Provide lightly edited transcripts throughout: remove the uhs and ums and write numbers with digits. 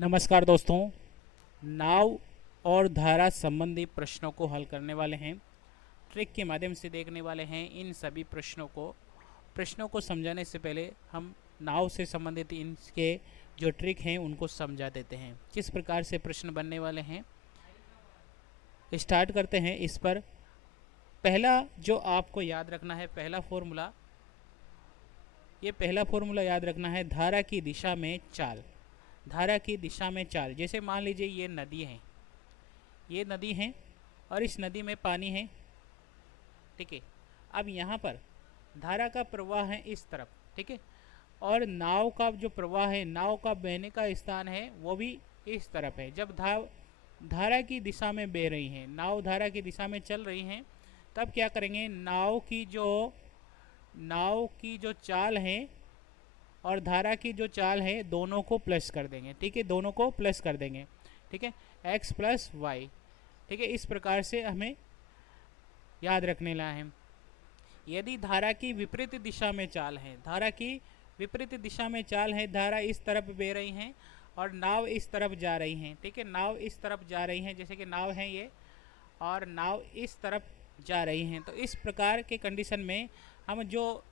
नमस्कार दोस्तों। नाव और धारा संबंधी प्रश्नों को हल करने वाले हैं। ट्रिक के माध्यम से देखने वाले हैं इन सभी प्रश्नों को समझाने से पहले हम नाव से संबंधित इनके जो ट्रिक हैं उनको समझा देते हैं। किस प्रकार से प्रश्न बनने वाले हैं स्टार्ट करते हैं। इस पर पहला जो आपको याद रखना है, पहला फॉर्मूला याद रखना है, धारा की दिशा में चाल। धारा की दिशा में चाल, जैसे मान लीजिए ये नदी है और इस नदी में पानी है, ठीक है। अब यहाँ पर धारा का प्रवाह है इस तरफ, ठीक है, और नाव का जो प्रवाह है, नाव का बहने का स्थान है वो भी इस तरफ है। जब धारा की दिशा में बह रही हैं, नाव धारा की दिशा में चल रही हैं, तब क्या करेंगे, नाव की जो चाल है और धारा की जो चाल है दोनों को प्लस कर देंगे, ठीक है, दोनों को प्लस कर देंगे, ठीक है, x प्लस वाई, ठीक है। इस प्रकार से हमें याद रखने ला है। यदि धारा की विपरीत दिशा में चाल है, धारा इस तरफ बह रही हैं और नाव इस तरफ जा रही हैं, ठीक है, नाव इस तरफ जा रही हैं, जैसे कि नाव है ये और नाव इस तरफ जा रही हैं, तो इस प्रकार के कंडीशन में हम जो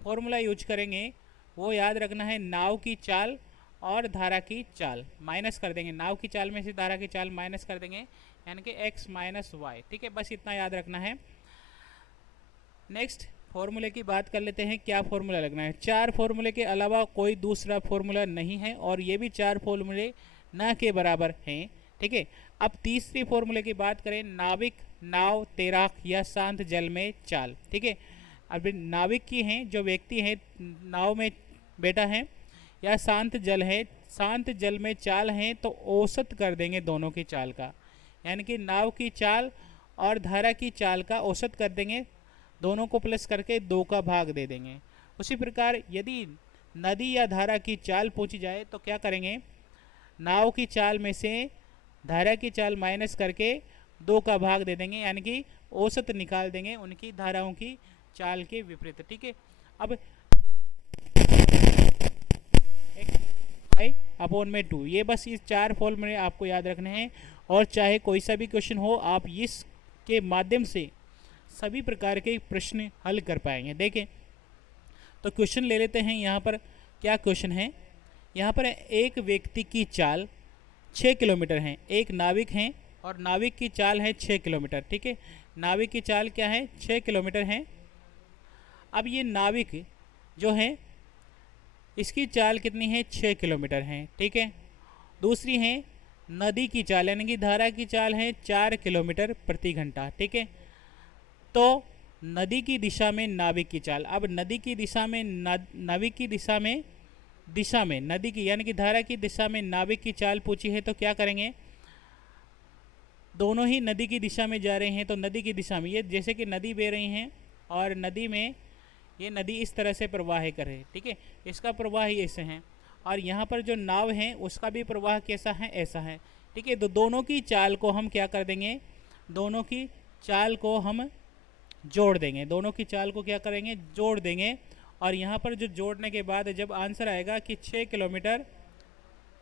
फॉर्मूला यूज करेंगे वो याद रखना है, नाव की चाल और धारा की चाल माइनस कर देंगे। नाव की चाल में से धारा की चाल माइनस कर देंगे, यानी कि x माइनस वाई, ठीक है, बस इतना याद रखना है। नेक्स्ट फॉर्मूले की बात कर लेते हैं। क्या फॉर्मूला लगना है? 4 फॉर्मूले के अलावा कोई दूसरा फॉर्मूला नहीं है और ये भी 4 फॉर्मूले न के बराबर हैं, ठीक है। अब तीसरी फॉर्मूले की बात करें, नाविक, नाव, तैराक या शांत जल में चाल, ठीक है। अब नाविक की हैं, जो व्यक्ति है नाव में बैठा है, या शांत जल है, शांत जल में चाल है, तो औसत कर देंगे दोनों की चाल का, यानी कि नाव की चाल और धारा की चाल का औसत कर देंगे, दोनों को प्लस करके 2 का भाग दे देंगे। उसी प्रकार यदि नदी या धारा की चाल पूछी जाए तो क्या करेंगे, नाव की चाल में से धारा की चाल माइनस करके 2 का भाग दे देंगे, यानी कि औसत निकाल देंगे उनकी धाराओं की चाल के विपरीत, ठीक है। अब अपॉन में 2, ये बस इस 4 फॉर्मूले आपको याद रखने हैं और चाहे कोई सा भी क्वेश्चन हो आप इसके माध्यम से सभी प्रकार के प्रश्न हल कर पाएंगे। देखें तो क्वेश्चन ले लेते हैं। यहाँ पर क्या क्वेश्चन है, यहाँ पर एक व्यक्ति की चाल 6 किलोमीटर है, एक नाविक है और नाविक की चाल है 6 किलोमीटर, ठीक है। नाविक की चाल क्या है, 6 किलोमीटर है। अब ये नाविक जो है इसकी चाल कितनी है, 6 किलोमीटर है, ठीक है। दूसरी है नदी की चाल, यानी कि धारा की चाल है 4 किलोमीटर प्रति घंटा, ठीक है। तो नदी की दिशा में नाविक की चाल, अब नदी की दिशा में नाविक की दिशा में नदी की यानी कि धारा की दिशा में नाविक की चाल पूछी है, तो क्या करेंगे, दोनों ही नदी की दिशा में जा रहे हैं, तो नदी की दिशा में ये जैसे कि नदी बह रही हैं और नदी में ये नदी इस तरह से प्रवाह कर रही है, ठीक है, इसका प्रवाह ही ऐसे है और यहाँ पर जो नाव है उसका भी प्रवाह कैसा है, ऐसा है, ठीक है। तो दोनों की चाल को हम क्या कर देंगे, दोनों की चाल को हम जोड़ देंगे, दोनों की चाल को क्या करेंगे, जोड़ देंगे। और यहाँ पर जो जोड़ने के बाद जब आंसर आएगा कि 6 किलोमीटर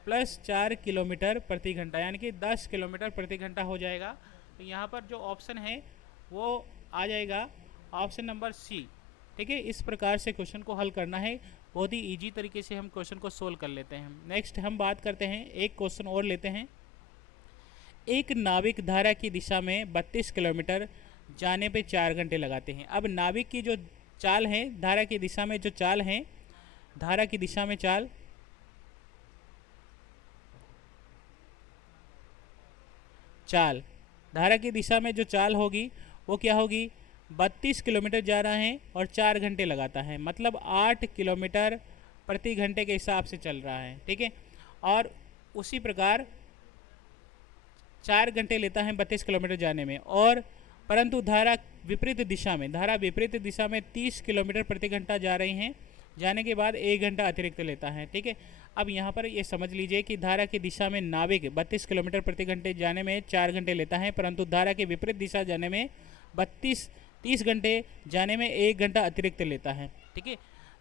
प्लस 4 किलोमीटर प्रति घंटा, यानी कि 10 किलोमीटर प्रति घंटा हो जाएगा, तो यहाँ पर जो ऑप्शन है वो आ जाएगा ऑप्शन नंबर सी, ठीक है। इस प्रकार से क्वेश्चन को हल करना है, बहुत ही इजी तरीके से हम क्वेश्चन को सोल्व कर लेते हैं। नेक्स्ट हम बात करते हैं, एक क्वेश्चन और लेते हैं। एक नाविक धारा की दिशा में 32 किलोमीटर जाने पे 4 घंटे लगाते हैं। अब नाविक की जो चाल है, धारा की दिशा में जो चाल है, धारा की दिशा में चाल धारा की दिशा में जो चाल होगी वो क्या होगी, 32 किलोमीटर जा रहा है और 4 घंटे लगाता है, मतलब 8 किलोमीटर प्रति घंटे के हिसाब से चल रहा है, ठीक है। और उसी प्रकार 4 घंटे लेता है 32 किलोमीटर जाने में, और परंतु धारा विपरीत दिशा में 30 किलोमीटर प्रति घंटा जा रही हैं, जाने के बाद 1 घंटा अतिरिक्त लेता है, ठीक है। अब यहाँ पर ये समझ लीजिए कि धारा की दिशा में नाविक 32 किलोमीटर प्रति घंटे जाने में 4 घंटे लेता है, परंतु धारा के विपरीत दिशा जाने में 30 घंटे जाने में 1 घंटा अतिरिक्त लेता है, ठीक है।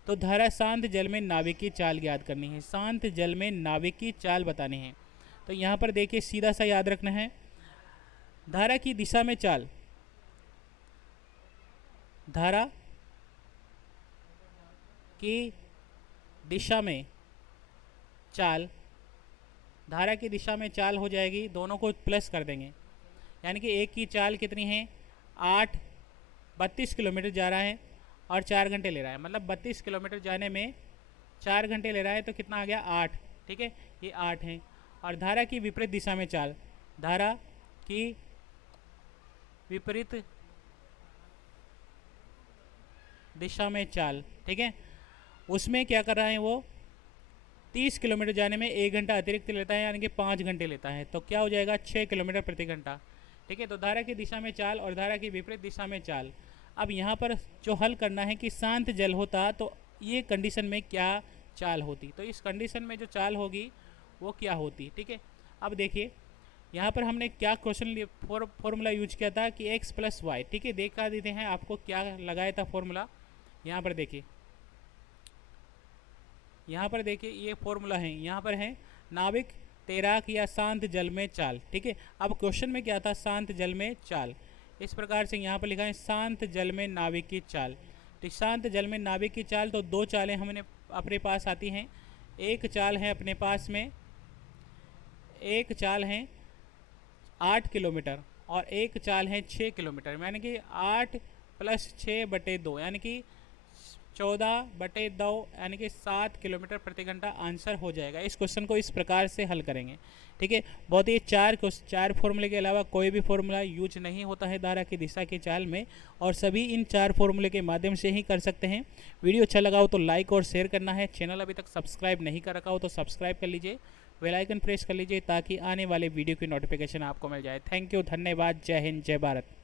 तो धारा शांत जल में नाविक की चाल याद करनी है, शांत जल में नाविक की चाल बतानी है। तो यहाँ पर देखिए सीधा सा याद रखना है, धारा की दिशा में चाल, धारा की दिशा में चाल, धारा की दिशा में चाल हो जाएगी, दोनों को प्लस कर देंगे, यानी कि एक की चाल कितनी है 32 किलोमीटर जा रहा है और 4 घंटे ले रहा है, मतलब 32 किलोमीटर जाने में 4 घंटे ले रहा है, तो कितना आ गया 8, ठीक है, ये 8 है। और धारा की विपरीत दिशा में चाल, धारा की विपरीत दिशा में चाल, ठीक है, उसमें क्या कर रहा है वो 30 किलोमीटर जाने में 1 घंटा अतिरिक्त लेता है, यानी कि 5 घंटे लेता है, तो क्या हो जाएगा 6 किलोमीटर प्रति घंटा, ठीक है। तो धारा की दिशा में चाल और धारा की विपरीत दिशा में चाल। अब यहाँ पर जो हल करना है कि शांत जल होता तो ये कंडीशन में क्या चाल होती, तो इस कंडीशन में जो चाल होगी वो क्या होती, ठीक है। अब देखिए यहाँ पर हमने क्या क्वेश्चन फॉर्मूला यूज किया था कि x + y, ठीक है, देखा देते हैं आपको क्या लगाया था फॉर्मूला। यहाँ पर देखिए, यहाँ पर देखिए ये फॉर्मूला है, यहाँ पर है नाविक तैराक या शांत जल में चाल, ठीक है। अब क्वेश्चन में क्या था, शांत जल में चाल, इस प्रकार से यहाँ पर लिखा है शांत जल में नाविक की चाल। तो शांत जल में नाविक की चाल, तो 2 चालें हमने अपने पास आती हैं, एक चाल है अपने पास में, एक चाल है 8 किलोमीटर और एक चाल है 6 किलोमीटर, यानी कि 8 + 6/2 यानी कि 14/2 यानी कि 7 किलोमीटर प्रति घंटा आंसर हो जाएगा। इस क्वेश्चन को इस प्रकार से हल करेंगे, ठीक है। बहुत ही 4 फॉर्मूले के अलावा कोई भी फॉर्मूला यूज नहीं होता है धारा की दिशा की चाल में, और सभी इन 4 फॉर्मूले के माध्यम से ही कर सकते हैं। वीडियो अच्छा लगा हो तो लाइक और शेयर करना है, चैनल अभी तक सब्सक्राइब नहीं कर रखा हो तो सब्सक्राइब कर लीजिए, बेल आइकन प्रेस कर लीजिए ताकि आने वाले वीडियो की नोटिफिकेशन आपको मिल जाए। थैंक यू, धन्यवाद, जय हिंद, जय भारत।